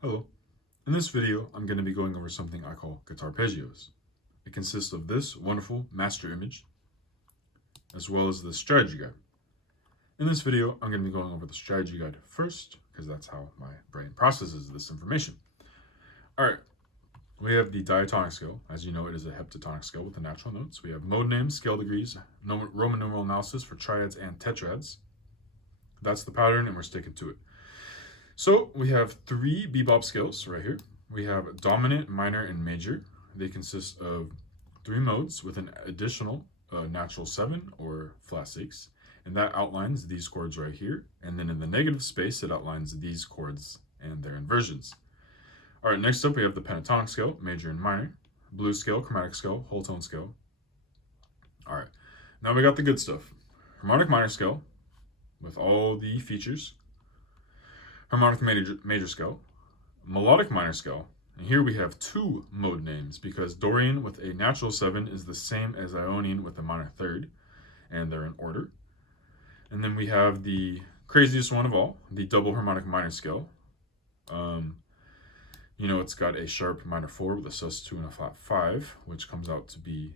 Hello. In this video, I'm going to be going over something I call GuitArpeggios. It consists of this wonderful master image, as well as the strategy guide. In this video, I'm going to be going over the strategy guide first, because that's how my brain processes this information. All right, we have the diatonic scale. As you know, it is a heptatonic scale with the natural notes. We have mode names, scale degrees, Roman numeral analysis for triads and tetrads. That's the pattern, and we're sticking to it. So we have three bebop scales right here. We have dominant, minor, and major. They consist of three modes with an additional natural 7 or flat 6. And that outlines these chords right here. And then in the negative space, it outlines these chords and their inversions. All right, next up we have the pentatonic scale, major and minor, blues scale, chromatic scale, whole tone scale. All right, now we got the good stuff. Harmonic minor scale with all the features. Harmonic major scale, melodic minor scale, and here we have two mode names because Dorian with a natural 7 is the same as Ionian with a minor third, and they're in order. And then we have the craziest one of all, the double harmonic minor scale. It's got a sharp minor 4 with a sus2 and a flat 5, which comes out to be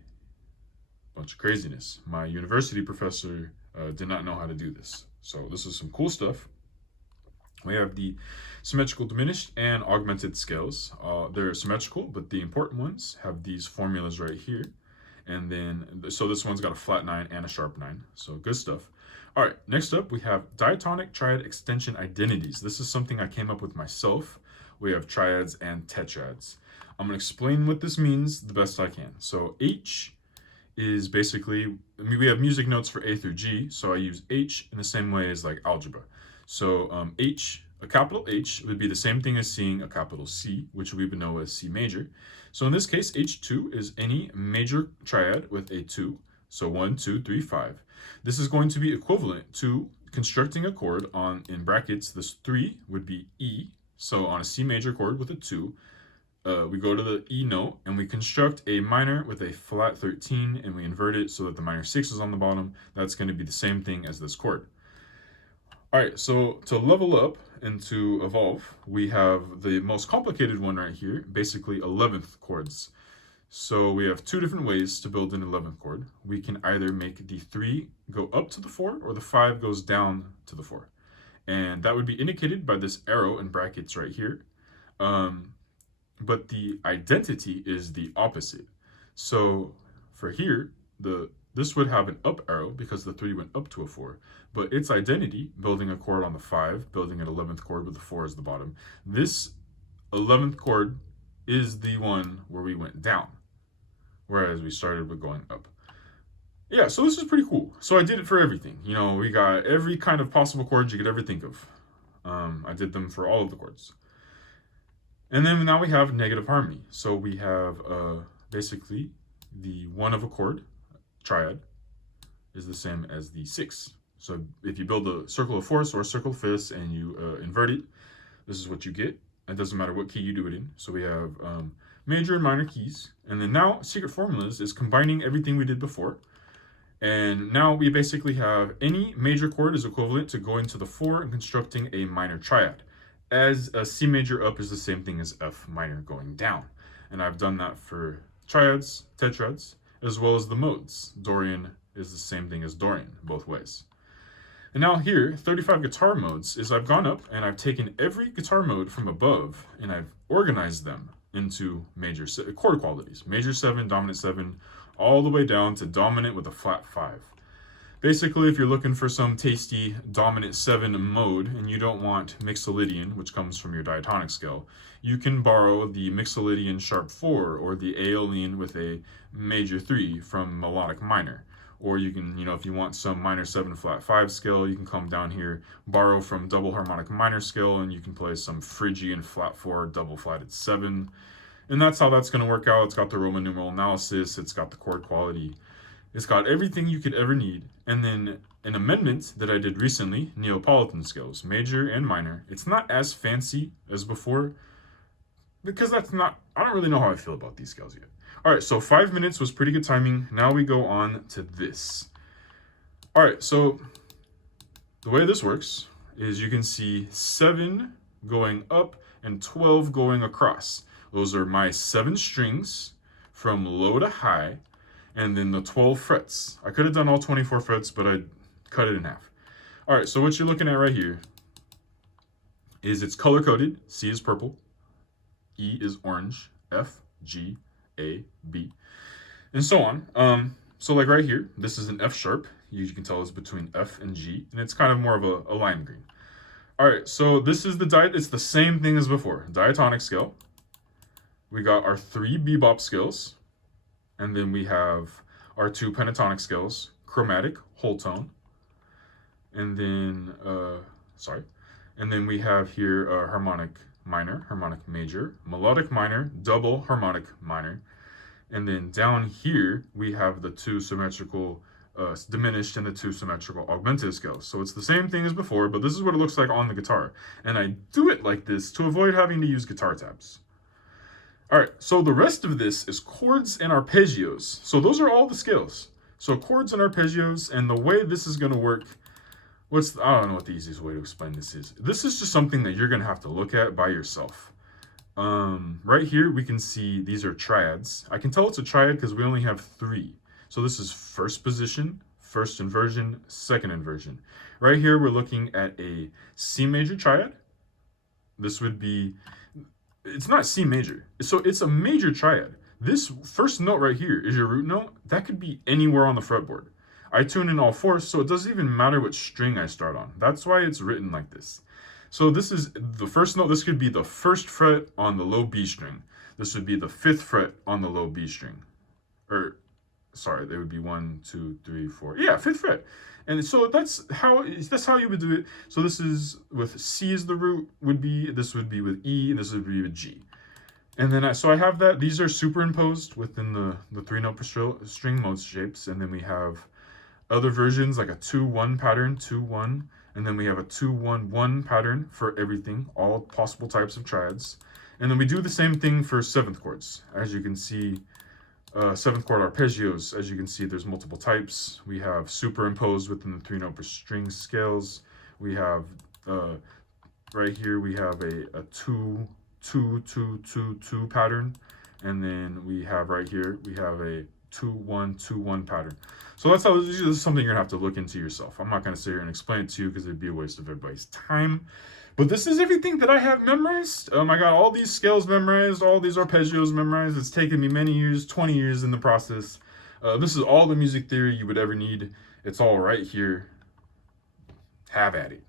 a bunch of craziness. My university professor did not know how to do this, so this is some cool stuff. We have the symmetrical diminished and augmented scales. They're symmetrical, but the important ones have these formulas right here. And then, so this one's got a flat 9 and a sharp 9. So good stuff. All right, next up, we have diatonic triad extension identities. This is something I came up with myself. We have triads and tetrads. I'm going to explain what this means the best I can. So H is basically, we have music notes for A through G, so I use H in the same way as like algebra. So H, a capital H would be the same thing as seeing a capital C, which we would know as C major. So in this case, H2 is any major triad with a 2. So 1, 2, 3, 5. This is going to be equivalent to constructing a chord on, in brackets, this 3 would be E. So on a C major chord with a 2, we go to the E note and we construct a minor with a flat 13 and we invert it so that the minor 6 is on the bottom. That's going to be the same thing as this chord. All right, so to level up and to evolve, we have the most complicated one right here, basically 11th chords. So we have two different ways to build an 11th chord. We can either make the 3 go up to the 4 or the 5 goes down to the 4. And that would be indicated by this arrow in brackets right here. But the identity is the opposite. So for here, this would have an up arrow because the 3 went up to a 4. But its identity, building a chord on the 5, building an 11th chord with the 4 as the bottom, this 11th chord is the one where we went down, whereas we started with going up. Yeah, so this is pretty cool. So I did it for everything. We got every kind of possible chord you could ever think of. I did them for all of the chords. And then now we have negative harmony. So we have basically the 1 of a chord, triad, is the same as the 6. So if you build a circle of fourths or a circle of fifths and you invert it, this is what you get. It doesn't matter what key you do it in. So we have major and minor keys. And then now secret formulas is combining everything we did before. And now we basically have any major chord is equivalent to going to the 4 and constructing a minor triad, as a C major up is the same thing as F minor going down. And I've done that for triads, tetrads, as well as the modes. Dorian is the same thing as Dorian, both ways. And now here, 35 guitar modes is I've gone up and I've taken every guitar mode from above and I've organized them into major chord qualities. Major 7, dominant 7, all the way down to dominant with a flat 5. Basically, if you're looking for some tasty dominant 7 mode and you don't want Mixolydian, which comes from your diatonic scale, you can borrow the Mixolydian sharp 4 or the Aeolian with a major 3 from melodic minor. Or you can, if you want some minor 7 flat 5 scale, you can come down here, borrow from double harmonic minor scale, and you can play some Phrygian flat 4 double flatted 7. And that's how that's going to work out. It's got the Roman numeral analysis, it's got the chord quality, it's got everything you could ever need. And then an amendment that I did recently, Neapolitan scales, major and minor. It's not as fancy as before because I don't really know how I feel about these scales yet. All right, so 5 minutes was pretty good timing. Now we go on to this. All right, so the way this works is you can see 7 going up and 12 going across. Those are my 7 strings from low to high, and then the 12 frets. I could have done all 24 frets, but I cut it in half. All right, so what you're looking at right here is it's color-coded. C is purple, E is orange, F, G, A, B, and so on. So like right here, this is an F sharp. You can tell it's between F and G, and it's kind of more of a lime green. All right, so this is it's the same thing as before. Diatonic scale. We got our 3 bebop scales, and then we have our 2 pentatonic scales, chromatic, whole tone, and then, and then we have here harmonic minor, harmonic major, melodic minor, double harmonic minor, and then down here we have the 2 symmetrical diminished and the 2 symmetrical augmented scales. So it's the same thing as before, but this is what it looks like on the guitar. And I do it like this to avoid having to use guitar tabs. All right, so the rest of this is chords and arpeggios. So those are all the scales. So chords and arpeggios, and the way this is going to work, I don't know what the easiest way to explain this is. This is just something that you're going to have to look at by yourself. Right here, we can see these are triads. I can tell it's a triad because we only have 3. So this is first position, first inversion, second inversion. Right here, we're looking at a C major triad. This would be, it's not C major. So it's a major triad. This first note right here is your root note. That could be anywhere on the fretboard. I tune in all 4, so it doesn't even matter what string I start on. That's why it's written like this. So this is the first note. This could be the 1st fret on the low B string. This would be the 5th fret on the low B string. Or, sorry, there would be 1, 2, 3, 4. Yeah, 5th fret. And so that's how you would do it. So this is with C as the root would be, this would be with E, and this would be with G. And then I have that. These are superimposed within the 3-note per string mode shapes. And then we have other versions like a 2-1 pattern, 2-1. And then we have a 2-1-1 pattern for everything, all possible types of triads. And then we do the same thing for 7th chords. As you can see, 7th chord arpeggios, as you can see, there's multiple types. We have superimposed within the 3-note per string scales. We have, right here, we have a 2-2-2-2-2 pattern. And then we have right here, we have a 2-1-2-1 pattern. So that's how this is something you're gonna have to look into yourself. I'm not gonna sit here and explain it to you because it'd be a waste of everybody's time. But this is everything that I have memorized. I got all these scales memorized, all these arpeggios memorized. It's taken me many years, 20 years in the process. This is all the music theory you would ever need. It's all right here. Have at it.